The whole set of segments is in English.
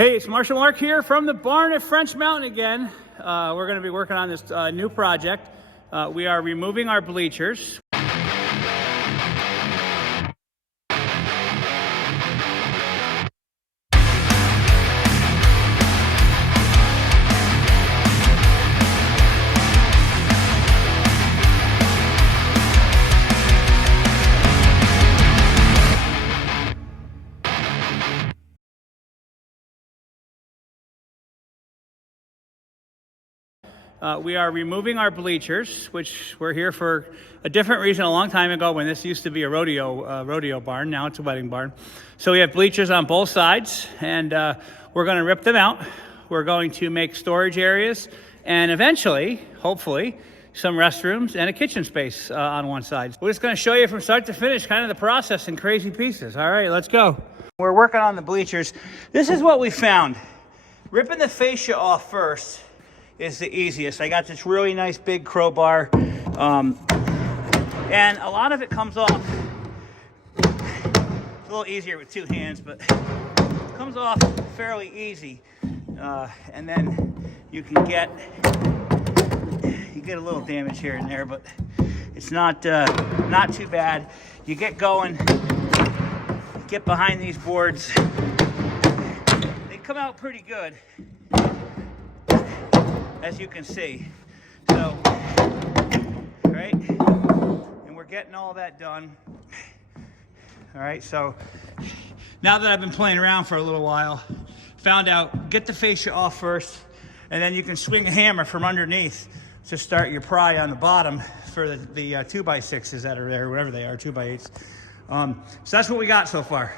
Hey, it's Marshall Mark here from the barn at French Mountain again. We're going to be working on this new project. We are removing our bleachers. We are removing our bleachers, which were here for a different reason a long time ago when this used to be a rodeo barn. Now it's a wedding barn. So we have bleachers on both sides, and we're going to rip them out. We're going to make storage areas and eventually, hopefully, some restrooms and a kitchen space on one side. We're just going to show you from start to finish kind of the process in crazy pieces. All right, let's go. We're working on the bleachers. This is what we found. Ripping the fascia off first is the easiest. I got this really nice big crowbar, and a lot of it comes off. It's a little easier with two hands, but it comes off fairly easy. And then you can get a little damage here and there, but it's not too bad. You get going, get behind these boards. They come out pretty good, as you can see. So, right, and we're getting all that done. All right, so now that I've been playing around for a little while, found out, get the fascia off first, and then you can swing a hammer from underneath to start your pry on the bottom for the 2x6s that are there, whatever they are, 2x8s. So that's what we got so far.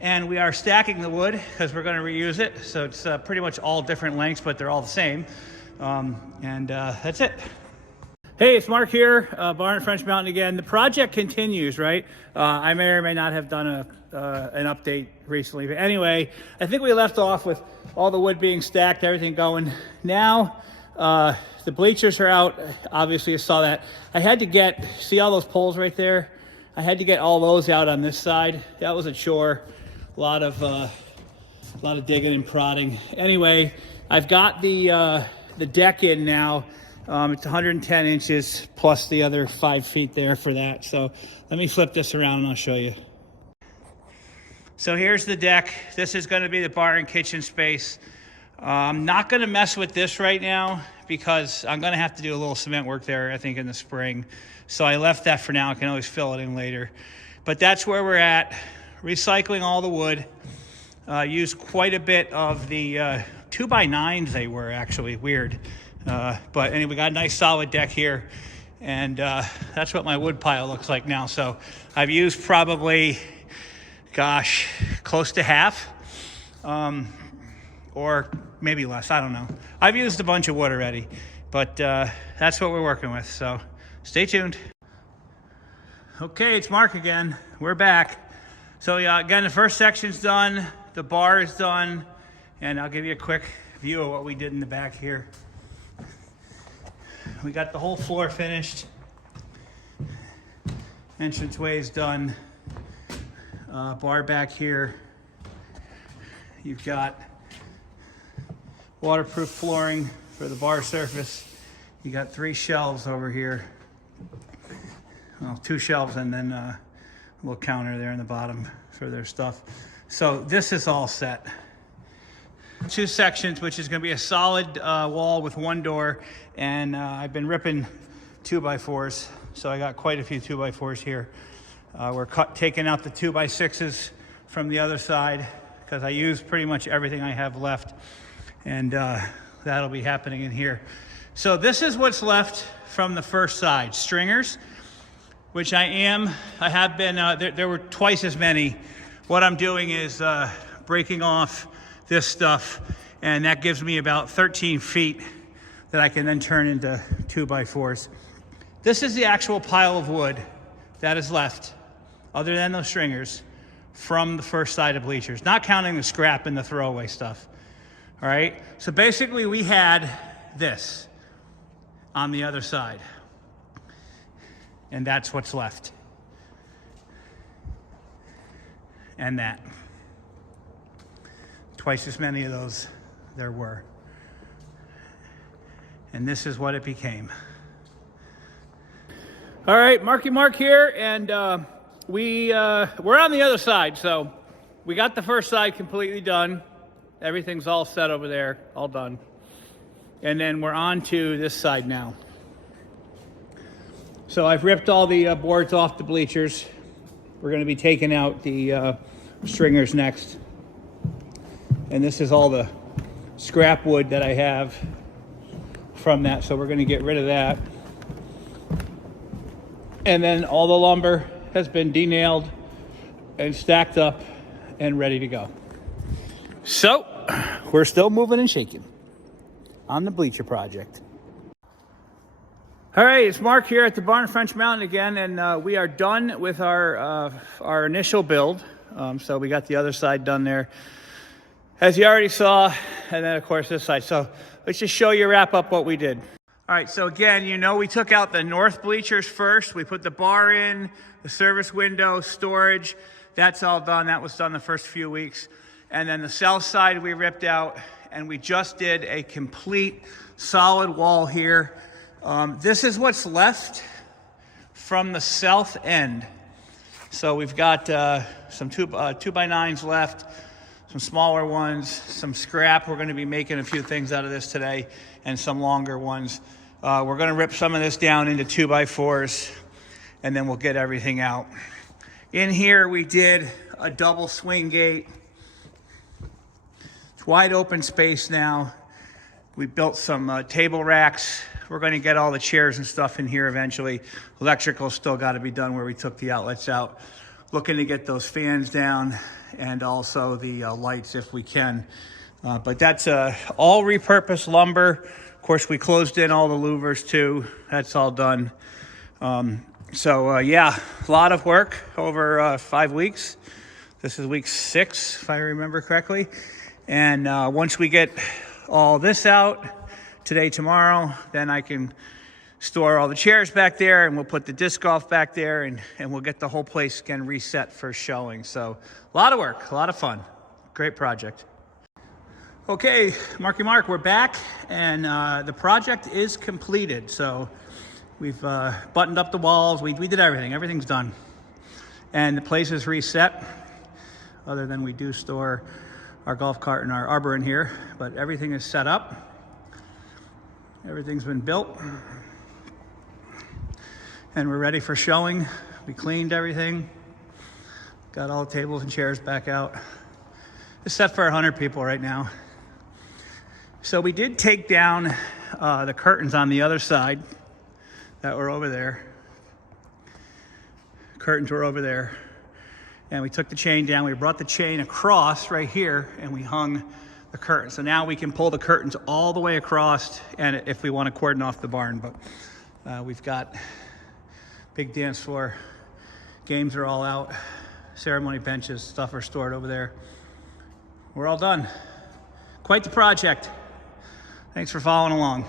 And we are stacking the wood because we're going to reuse it. So it's pretty much all different lengths, but they're all the same. That's it. Hey, it's Mark here, barn at French Mountain again. The project continues, right? I may or may not have done an update recently. But anyway, I think we left off with all the wood being stacked, everything going. Now, the bleachers are out. Obviously, you saw that. I had to see all those poles right there? I had to get all those out on this side. That was a chore. A lot of digging and prodding. Anyway, I've got the deck in now. It's 110 inches plus the other 5 feet there for that. So let me flip this around and I'll show you. So here's the deck. This is going to be the bar and kitchen space. I'm not going to mess with this right now because I'm going to have to do a little cement work there, I think, in the spring. So I left that for now. I can always fill it in later. But that's where we're at. Recycling all the wood. Used quite a bit of the 2x9s they were, actually. Weird. But anyway, we got a nice solid deck here. And that's what my wood pile looks like now. So I've used probably, gosh, close to half. Or maybe less, I don't know. I've used a bunch of wood already, but that's what we're working with, so stay tuned. Okay, it's Mark again. We're back. So yeah, again, the first section's done, the bar is done, and I'll give you a quick view of what we did in the back here. We got the whole floor finished. Entranceway is done. Bar back here. You've got waterproof flooring for the bar surface. You got 3 shelves over here. Well, 2 shelves and then a little counter there in the bottom for their stuff. So this is all set. 2 sections, which is going to be a solid wall with 1 door. And I've been ripping 2x4s. So I got quite a few 2x4s here. We're taking out the 2x6s from the other side because I used pretty much everything I have left. And that'll be happening in here. So this is what's left from the first side. Stringers, which I have been, there were twice as many. What I'm doing is breaking off this stuff, and that gives me about 13 feet that I can then turn into 2x4s. This is the actual pile of wood that is left, other than those stringers, from the first side of bleachers, not counting the scrap and the throwaway stuff. All right, so basically we had this on the other side, and that's what's left, and that. twice as many of those there were. And this is what it became. All right, Marky Mark here, and we're on the other side. So we got the first side completely done. Everything's all set over there, all done. And then we're on to this side now. So I've ripped all the boards off the bleachers. We're going to be taking out the stringers next. And this is all the scrap wood that I have from that, so we're going to get rid of that. And then all the lumber has been de-nailed and stacked up and ready to go. So we're still moving and shaking on the Bleacher project. All right, it's Mark here at the Barn French Mountain again, and we are done with our initial build. So we got the other side done there, as you already saw, and then of course this side. So let's just show you, wrap up what we did. All right, so again, you know, we took out the north bleachers first. We put the bar in, the service window, storage. That's all done. That was done the first few weeks. And then the south side we ripped out, and we just did a complete solid wall here. This is what's left from the south end. So we've got some 2x9s left, some smaller ones, some scrap. We're going to be making a few things out of this today, and some longer ones. We're going to rip some of this down into 2x4s, and then we'll get everything out. In here we did a double swing gate. It's wide open space now. We built some table racks. We're going to get all the chairs and stuff in here eventually. Electrical still got to be done where we took the outlets out. Looking to get those fans down and also the lights if we can. But that's all repurposed lumber. Of course, we closed in all the louvers too. That's all done. Yeah, a lot of work over 5 weeks. This is week 6, if I remember correctly. And once we get all this out, today, tomorrow, then I can store all the chairs back there, and we'll put the disc golf back there, and we'll get the whole place again reset for showing. So a lot of work, a lot of fun. Great project. Okay, Marky Mark, we're back, and the project is completed. So we've buttoned up the walls. We did everything. Everything's done. And the place is reset, other than we do store our golf cart and our arbor in here, but everything is set up. Everything's been built, and we're ready for showing. We cleaned everything, got all the tables and chairs back out. It's set for 100 people right now. So we did take down the curtains on the other side that were over there. Curtains were over there, and we took the chain down. We brought the chain across right here, and we hung the curtain. So now we can pull the curtains all the way across, and if we want to cordon off the barn. But we've got big dance floor. Games are all out. Ceremony benches, stuff are stored over there. We're all done. Quite the project. Thanks for following along.